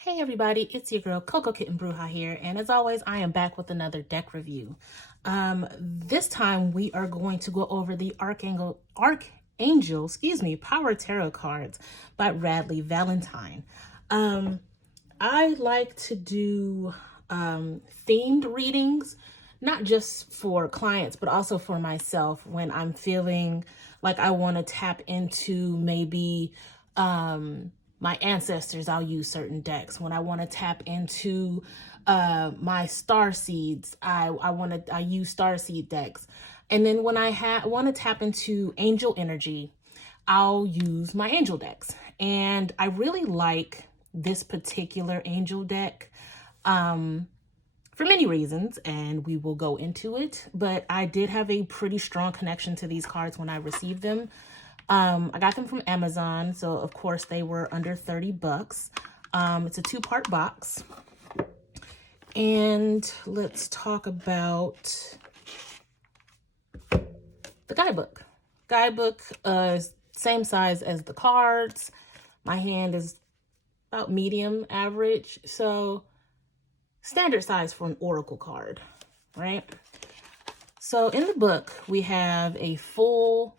Hey everybody, it's your girl Coco Kitten Bruja here, and as always, I am back with another deck review. This time we are going to go over the Archangel, Power Tarot cards by Radleigh Valentine. I like to do themed readings, not just for clients, but also for myself when I'm feeling like I want to tap into maybe my ancestors. I'll use certain decks. When I want to tap into my star seeds, I use star seed decks. And then when I want to tap into angel energy, I'll use my angel decks. And I really like this particular angel deck for many reasons, and we will go into it. But I did have a pretty strong connection to these cards when I received them. I got them from Amazon, so of course they were under 30 bucks. It's a 2-part box. And let's talk about the guidebook. Guidebook is same size as the cards. My hand is about medium average, so standard size for an oracle card, right? So in the book, we have a full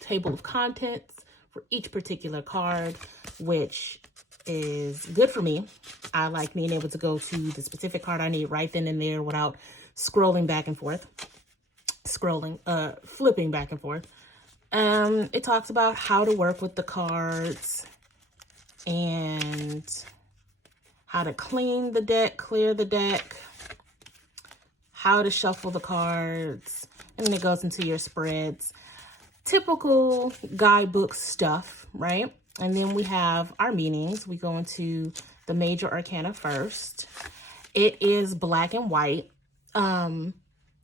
table of contents for each particular card, which is good for me. I like being able to go to the specific card I need right then and there without scrolling back and forth, flipping back and forth. It talks about how to work with the cards and how to clean the deck, clear the deck, how to shuffle the cards, and then it goes into your spreads. Typical guidebook stuff, right? And then we have our meanings. We go into the major arcana first. It is black and white,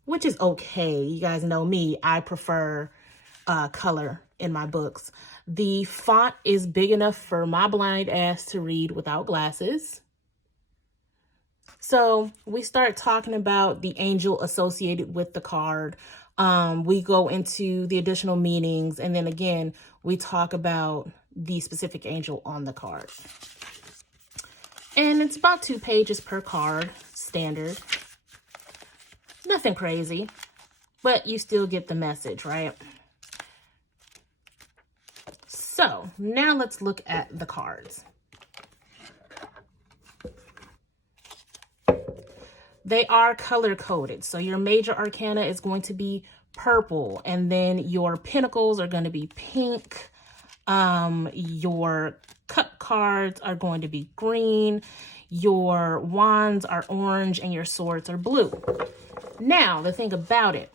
which is okay. You guys know me. I prefer color in my books. The font is big enough for my blind ass to read without glasses. So we start talking about the angel associated with the card. We go into the additional meanings, and then again, we talk about the specific angel on the card. And it's about 2 pages per card, standard. Nothing crazy, but you still get the message, right? So now let's look at the cards. They are color coded. So your major arcana is going to be purple, and then your pentacles are going to be pink. Your cup cards are going to be green. Your wands are orange, and your swords are blue. Now, the thing about it,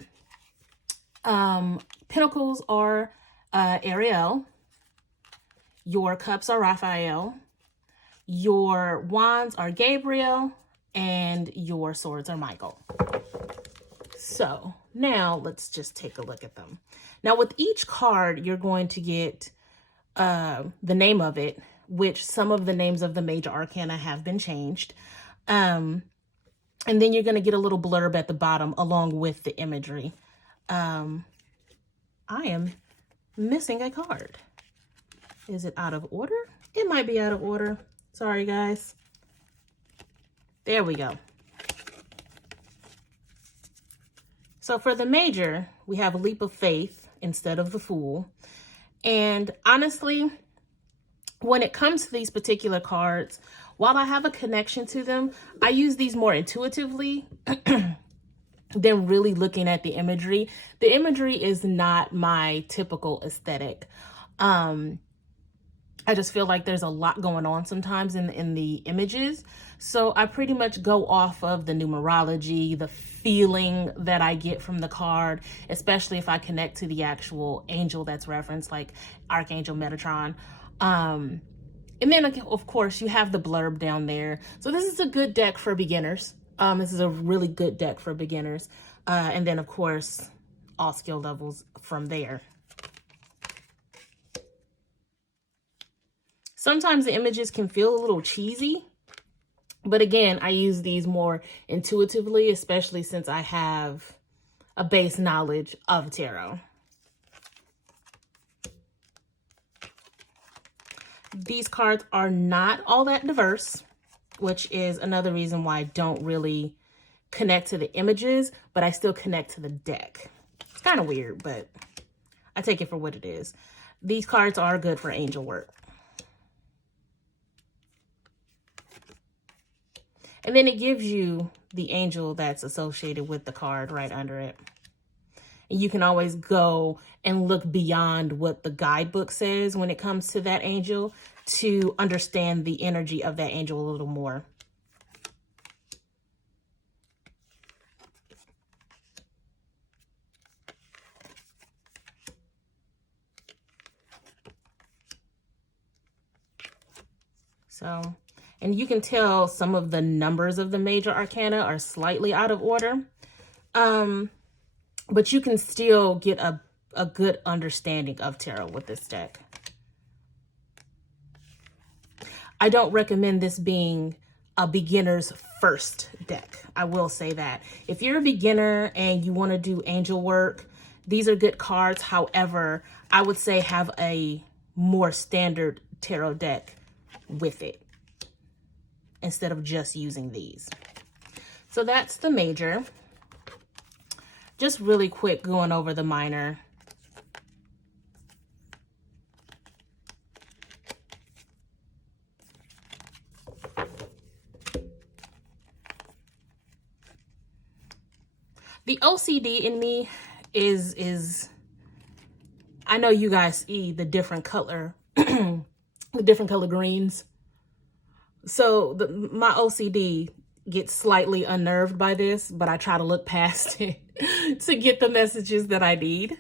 pentacles are Ariel. Your cups are Raphael. Your wands are Gabriel. And your swords are Michael. So now let's just take a look at them. Now with each card, you're going to get the name of it, which some of the names of the major arcana have been changed. And then you're going to get a little blurb at the bottom along with the imagery. I am missing a card. Is it out of order? It might be out of order. Sorry, guys. There we go. So for the major, we have a leap of faith instead of the fool. And honestly, when it comes to these particular cards, while I have a connection to them, I use these more intuitively than really looking at the imagery. The imagery is not my typical aesthetic. I just feel like there's a lot going on sometimes in the images. So I pretty much go off of the numerology, the feeling that I get from the card, especially if I connect to the actual angel that's referenced, like Archangel Metatron. And then, of course, you have the blurb down there. So this is a good deck for beginners. This is a really good deck for beginners. And then, of course, all skill levels from there. Sometimes the images can feel a little cheesy, but again, I use these more intuitively, especially since I have a base knowledge of tarot. These cards are not all that diverse. which is another reason why I don't really connect to the images, but I still connect to the deck. It's kind of weird, but I take it for what it is. These cards are good for angel work. And then it gives you the angel that's associated with the card right under it. And you can always go and look beyond what the guidebook says when it comes to that angel to understand the energy of that angel a little more. So, and you can tell some of the numbers of the major arcana are slightly out of order. But you can still get a good understanding of tarot with this deck. I don't recommend this being a beginner's first deck. I will say that. If you're a beginner and you want to do angel work, these are good cards. However, I would say have a more standard tarot deck with it instead of just using these. So that's the major. Just really quick going over the minor. The OCD in me is I know you guys see the different color, the different color greens. So my OCD gets slightly unnerved by this, but I try to look past it to get the messages that I need.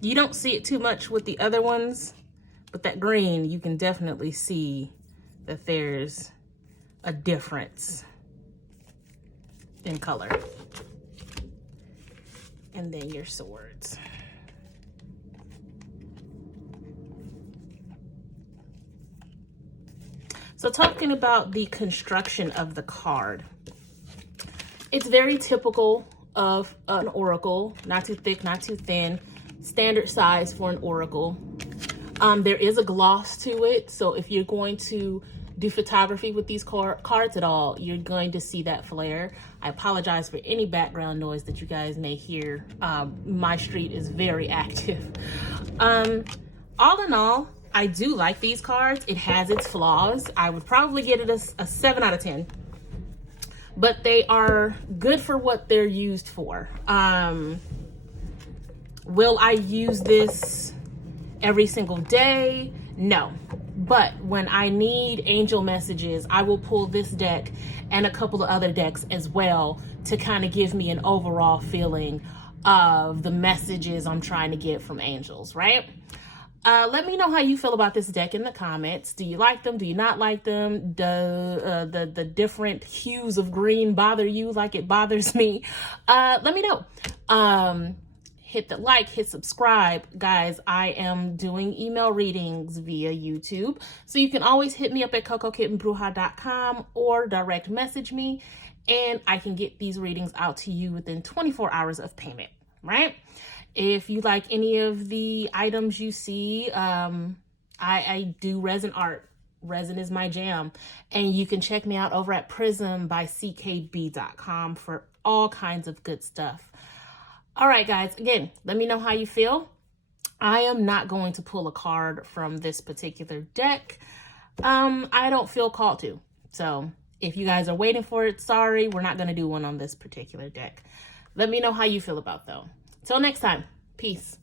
You don't see it too much with the other ones, but that green, you can definitely see that there's a difference in color. And then your swords. So talking about the construction of the card, it's very typical of an oracle, not too thick, not too thin, standard size for an oracle. There is a gloss to it. So if you're going to do photography with these cards at all, you're going to see that flare. I apologize for any background noise that you guys may hear. My street is very active. All in all, I do like these cards. It has its flaws. I would probably get it a 7 out of 10. But they are good for what they're used for. Will I use this every single day? No. But when I need angel messages, I will pull this deck and a couple of other decks as well to kind of give me an overall feeling of the messages I'm trying to get from angels, right? Let me know how you feel about this deck in the comments. Do you like them? Do you not like them? Do the different hues of green bother you like it bothers me? Let me know. Hit the like, hit subscribe. Guys, I am doing email readings via YouTube. So you can always hit me up at cocokittenbruja.com or direct message me, and I can get these readings out to you within 24 hours of payment, right? If you like any of the items you see, I do resin art. Resin is my jam. And you can check me out over at prismbyckb.com for all kinds of good stuff. All right, guys, again, let me know how you feel. I am not going to pull a card from this particular deck. I don't feel called to. So if you guys are waiting for it, sorry, we're not going to do one on this particular deck. Let me know how you feel about though. Till next time, peace.